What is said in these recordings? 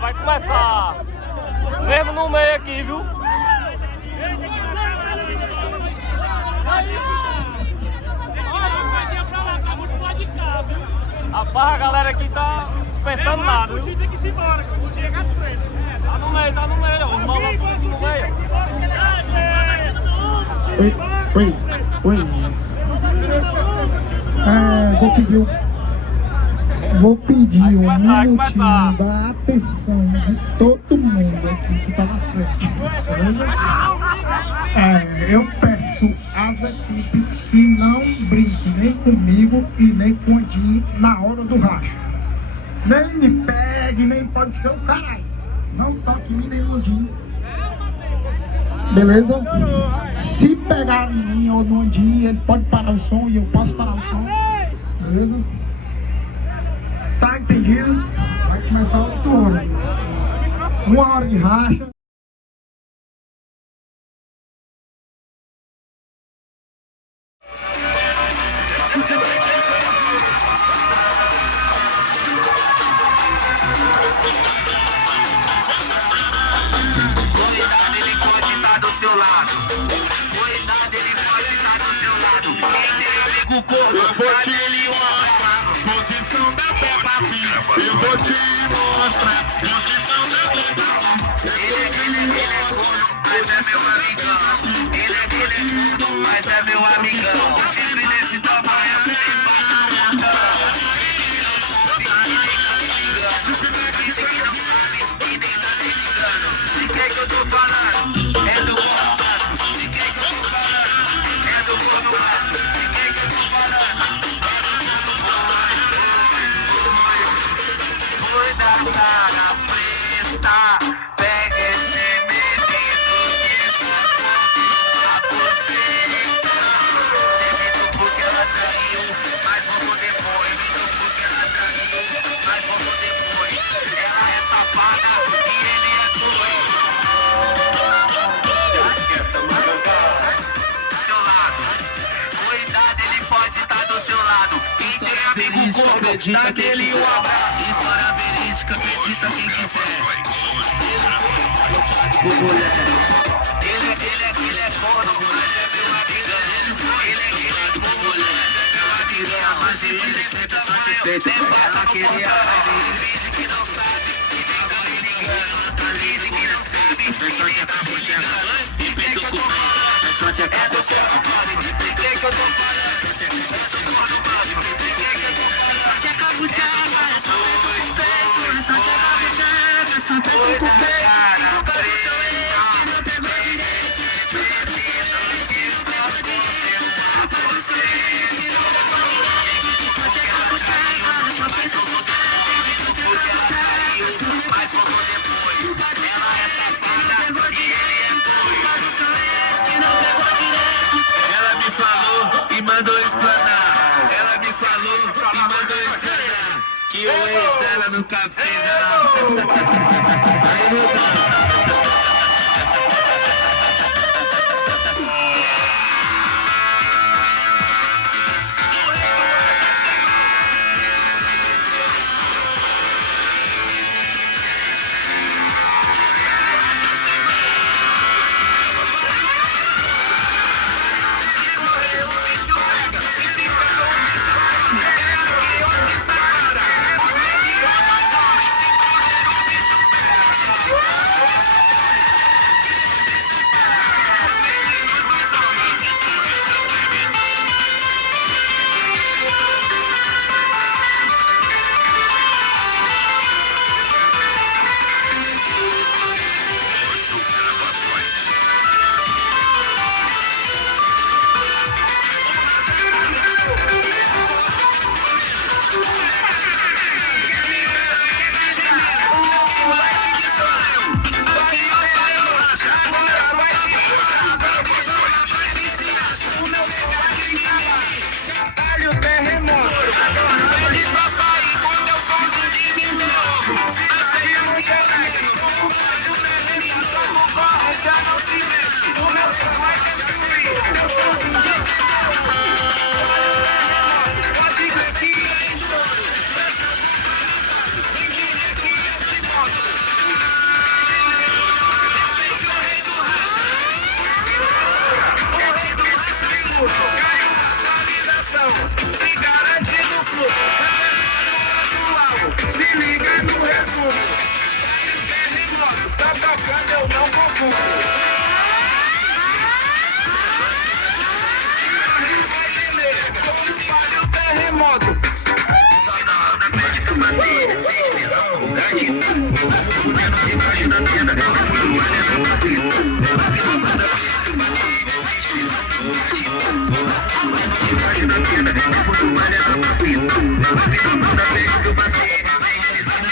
Vai começar. Mesmo no meio aqui, viu? Rapaz, a galera aqui tá dispensando nada, viu? Tem que ir embora, que o dia é gato preto. Tá no meio, ó. Os malucos tudo aqui no meio. Oi. Vou pedir um minutinho da atenção de todo mundo aqui que tá na frente, beleza? Eu peço às equipes que não brinquem nem comigo e nem com o Odin na hora do racha. Nem me pegue, nem pode ser o caralho. Não toque em mim nem no Odin. Beleza? Se pegar em mim ou no Odin, ele pode parar o som e eu posso parar o som. Beleza? Tá entendido? Vai começar 8 horas. 1 hora de racha. Cuidado, ele pode estar do seu lado. Cuidado, ele pode estar do seu lado. Quem tem amigo corpo, eu vou te mostrar. Posição da Peppa Pig. Eu vou te mostrar. Posição da Peppa Pig. Ele é corno, mas é meu amigão. Ele é tudo, mas é meu amigão. Sempre desse tamanho, ele passa o montão. De quem que eu tô falando? É do Cornuaço. De quem que eu tô falando? É do Cornuaço. De quem que eu tô falando? Cuidado, cara preta. Pega esse menino que só a você. Devido porque ela saiu, mas vamos depois. Devido porque ela saiu, mas vamos depois. Ela é safada e ele é doido. Acredita dele o abraço. História verídica, acredita quem quiser. Ele é corno, mas é meu amigão. Ele é mulher, mas é meu amigão. Mas ele sempre satisfeito. Ela queria mais ele finge que não sabe. E vem caminhando, tá livre que não sabe. É só te acabar, e vem que eu tô falando. É só te acabar, e vem que eu tô falando. Ela me falou e mandou explanar. Ela me falou e mandou explanar que o ex dela nunca fez ela. Aí não dá. Embaixo da tenda, quando vale ela papita. Papita manda beijo do paciente, sem realizar.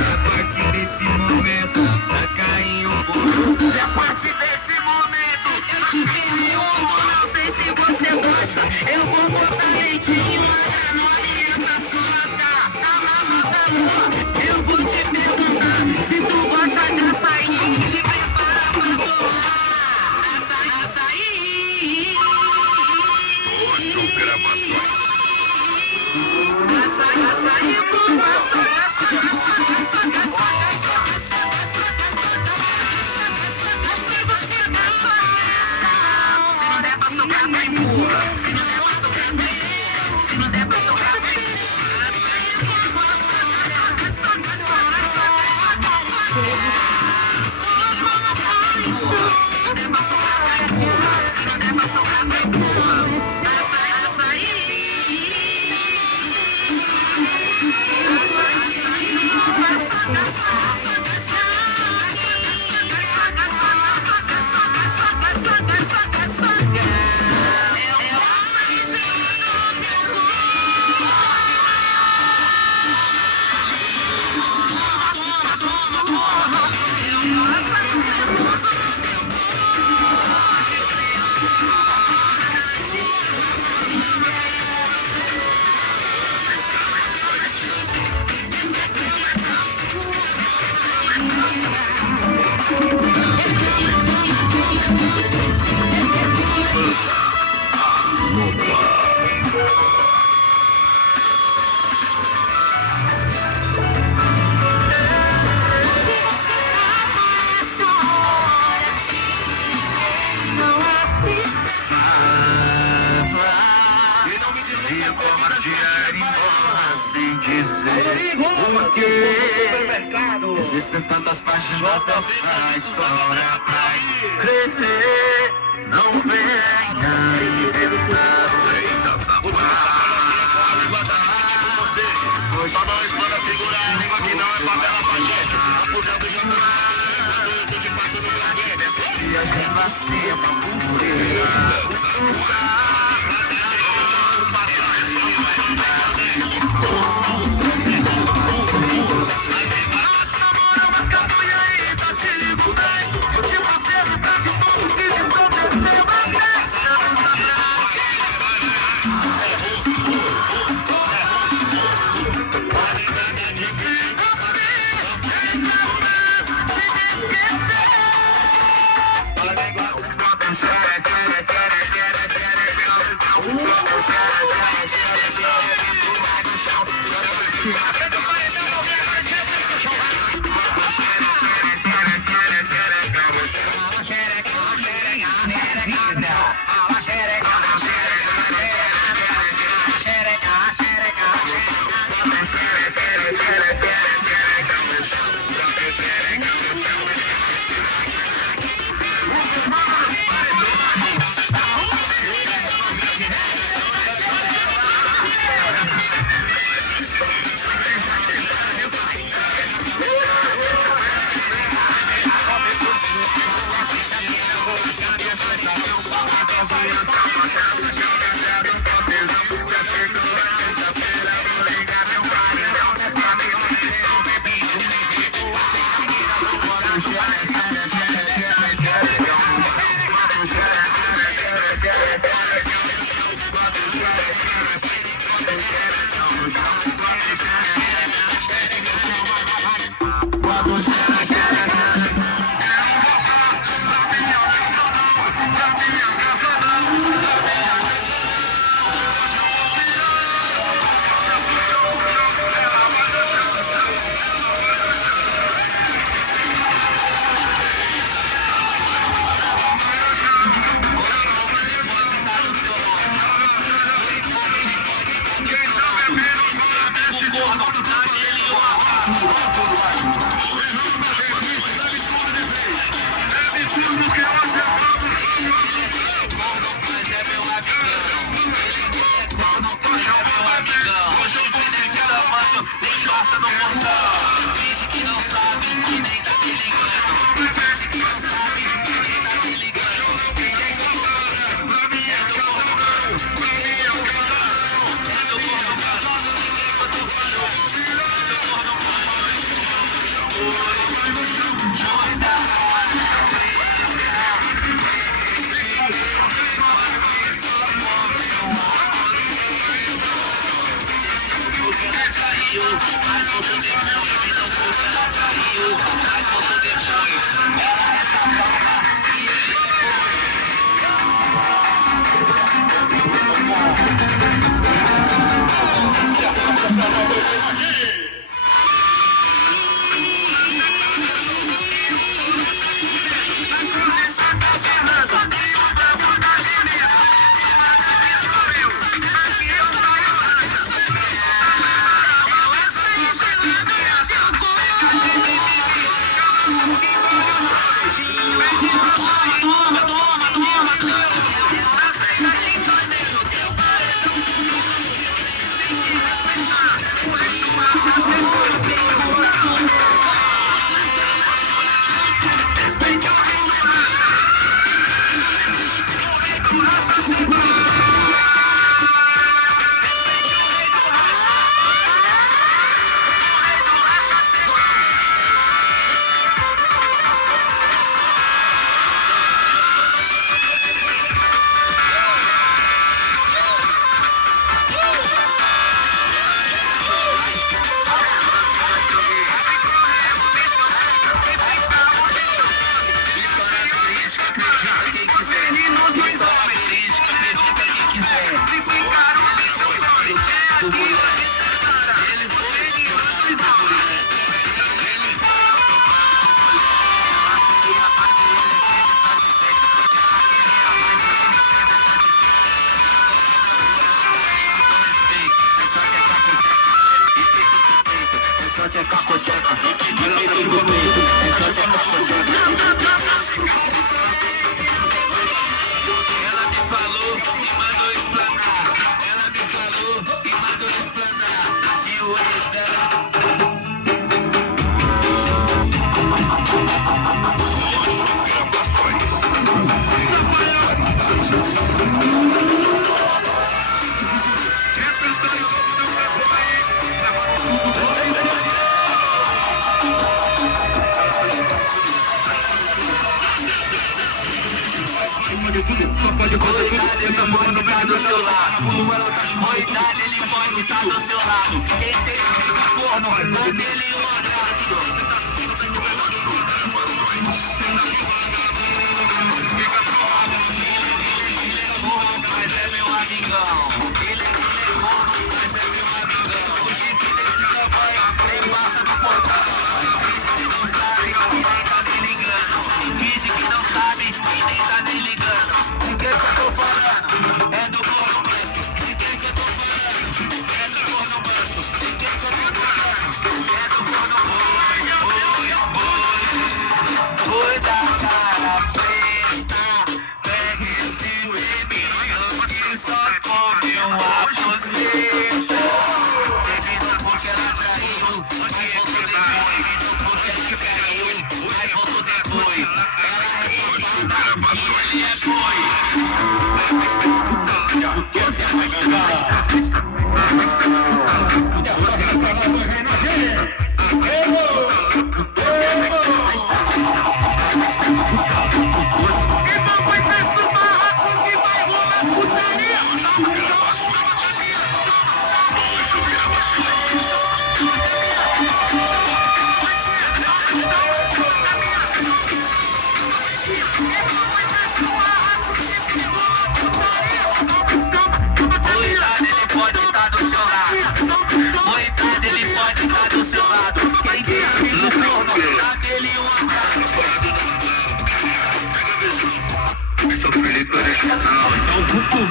A partir desse momento, tá caindo um pouco. A partir desse momento, eu te pergunto, não sei se você gosta. Eu vou botar leitinho na orienta sua tá mamata. Eu vou te perguntar se tu gosta de açaí. Te prepara pra tomar açaí. Oito gravações. Açaí com açaí. Existem tantas páginas dessa história pra escrever. Não venha inventar o rei da safada. Só não explana segurar a língua que não é papel pra gente. Apusando e jogando, eu te passo no gravete. Essa viagem vazia pra cumprir. passa no portão. Finge que não sabe, que nem tá me ligando. Finge que não sabe, que nem tá me ligando. Quem é que eu tô falando? Pra mim é do portão. Pra mim é do portão. É do portão. Ninguém que eu tô falando. É do Coitado, ele pode estar do seu lado. Quem tem corno, dá dele um abraço. Mas é meu amigão. Ele é corno, mas é meu amigão. O jipe desse tamanho nem passa no portão. Finge que não sabe e nem tá me ligando. Finge que não sabe e nem tá me ligando. De quem que eu tô falando? É do corno manso. De quem que eu tô falando? É do corno manso. De quem que eu tô falando? É do corno boi da cara preta. Pega esse menino que só come uma buceta. Terminou porque ela traiu, mas voltou depois. Porque ela traiu, mas voltou depois. Ela é safada e ele é boi. Então foi texto barraco que vai rolar putaria. Coitado, ele pode estar do seu lado. Coitado, ele pode estar do seu lado. Quem quer no corno, dá dele um abraço. Sou feliz com esse canal. Então,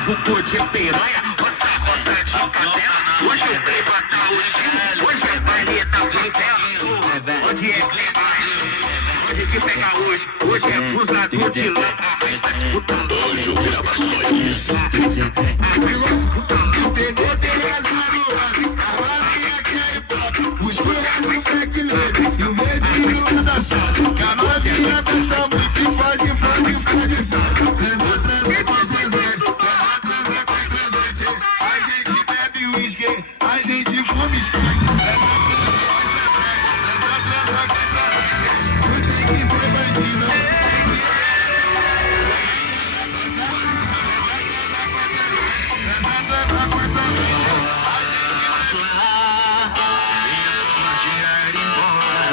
vucu de piranha, roça de cadela. Hoje eu venho matar o Gil. Hoje é baile da favela. Onde é clima? Onde que pega hoje? Hoje é cruzador de lã. Hoje eu gravo só isso. Pegou 3 anos, agora vem aquele papo. Os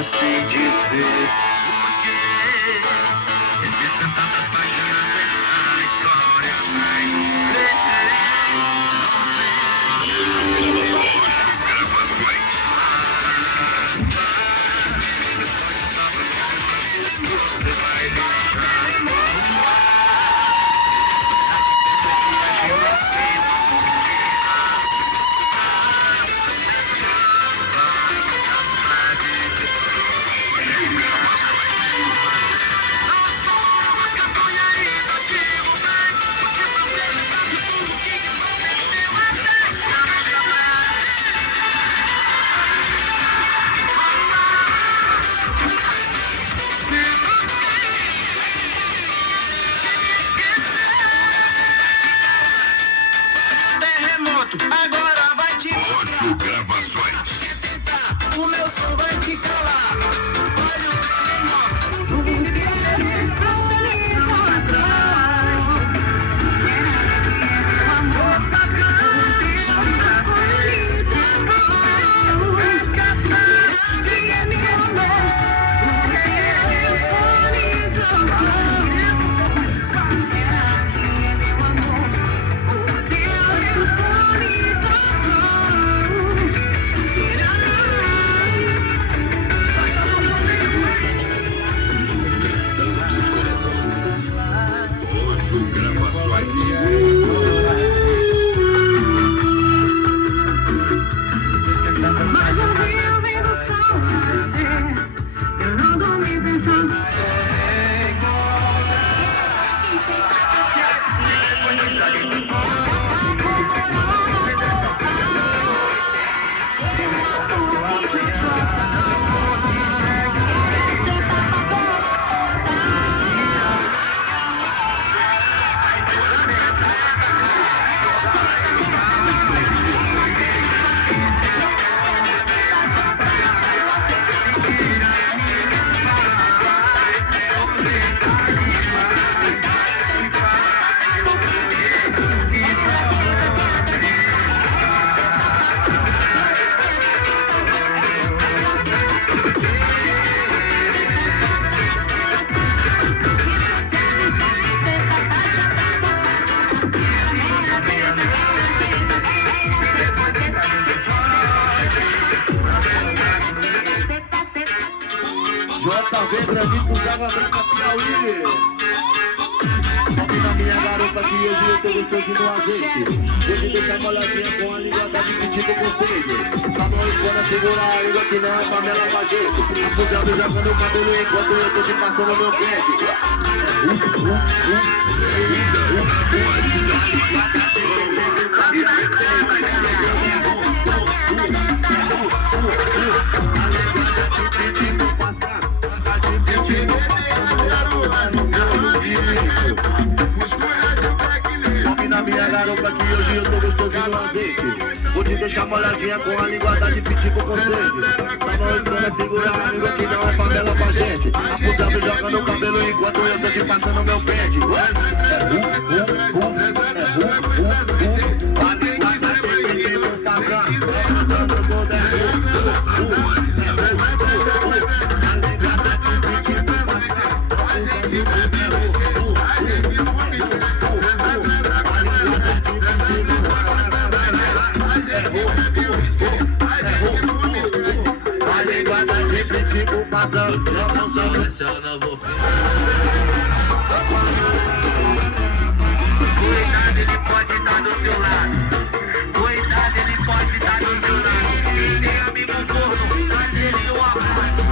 Sem dizer porque existem tantas páginas dessa história, mas você vai agora vai te Roxo Gravações. o meu som vai te calar. Olha o JV Granito Água Branca Piauí. Salve na minha garopa que hoje eu tô gostoso no azeite. Hoje deixa moladinha com a língua da dividida com sede. Só não escolha segurar a língua que não é panela pra jeito. Afusando jogando o cabelo enquanto eu tô te passando meu pé. Salve na minha garopa que hoje eu tô gostoso no azeite. Vou te deixar molhadinha com a língua da de pitico com sede. Só não espera segurar a língua que não é favela pra gente. Abusando jogando o cabelo enquanto eu tô te passando meu pet. A língua da de pitico passando o moderno. Cuidado, ele pode estar do seu lado. Cuidado, ele pode estar do seu lado. Quem tem amigo corno, faz ele um abraço.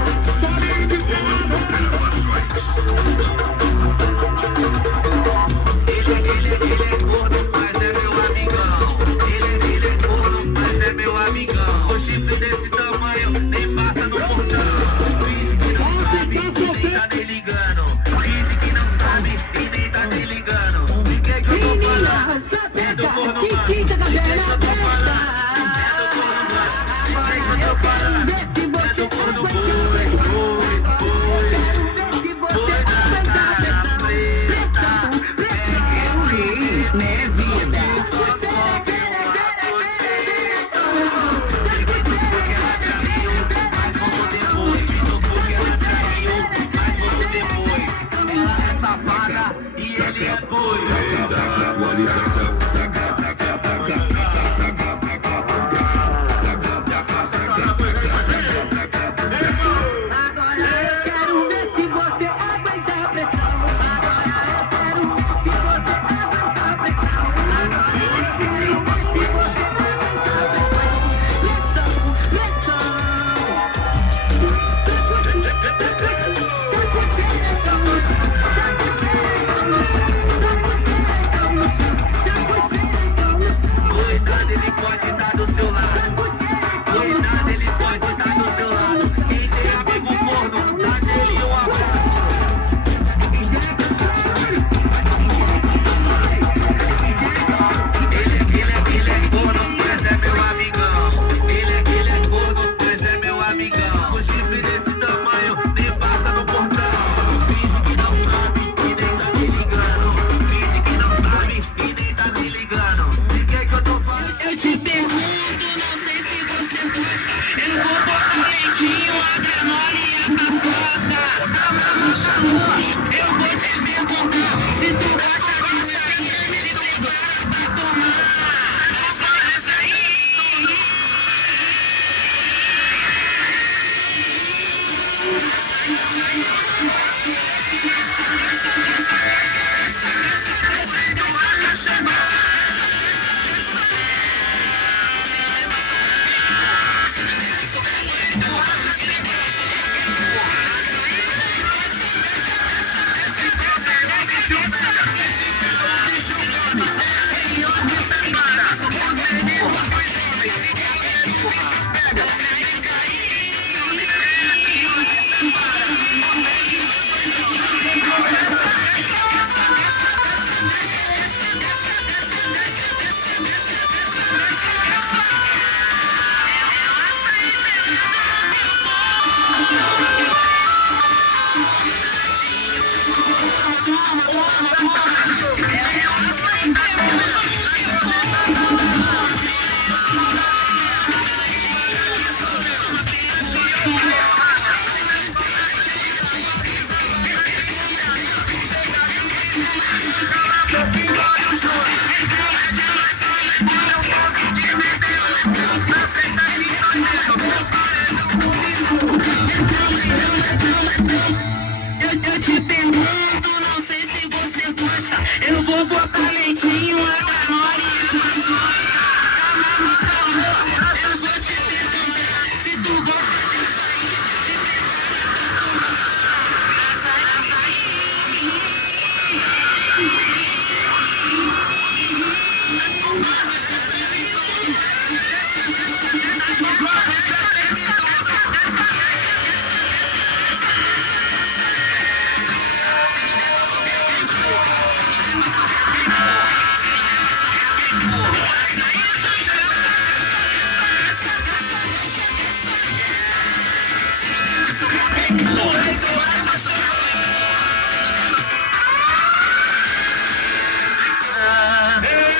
Ele é corno, mas é meu amigão. Ele é corno, mas é meu amigão. O chifre desse tamanho nem passa no portão. Diz que não sabe e nem tá nem ligando. Diz que não sabe e nem tá nem ligando. De que eu tô falando? É do corno, mano.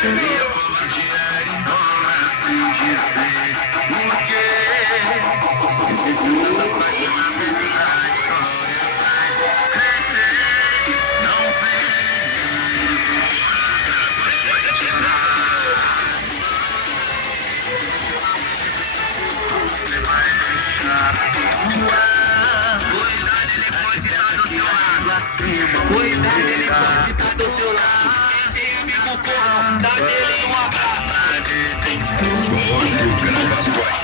Seria covardia embora sem dizer porquê. Existem tantas páginas nessa história, mas crescer não vem. Você vai deixar voar. Cuidado, ele pode estar do seu lado acima. Cuidado, ele pode estar do seu lado. Dá nele um abraço. Hoje, gravações.